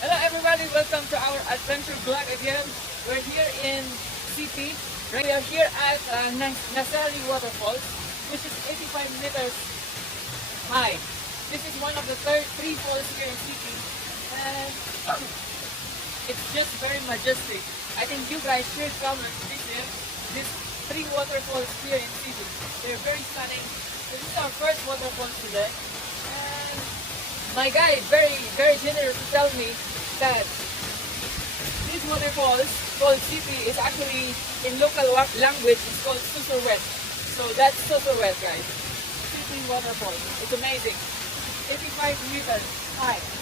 Hello everybody, welcome to our adventure vlog again. We're here in City. Right, we are here at Nasari Waterfalls, which is 85 meters high. This is one of the three falls here in City, and it's just very majestic. I think you guys should come and visit these three waterfalls here in City. They're very stunning. This is our first waterfall today, and my guide very generous to tell me that this waterfalls called Sipi is actually in local language it's called Susurwet. So that's Susurwet, guys. Sipi waterfall. It's amazing. 85 meters high.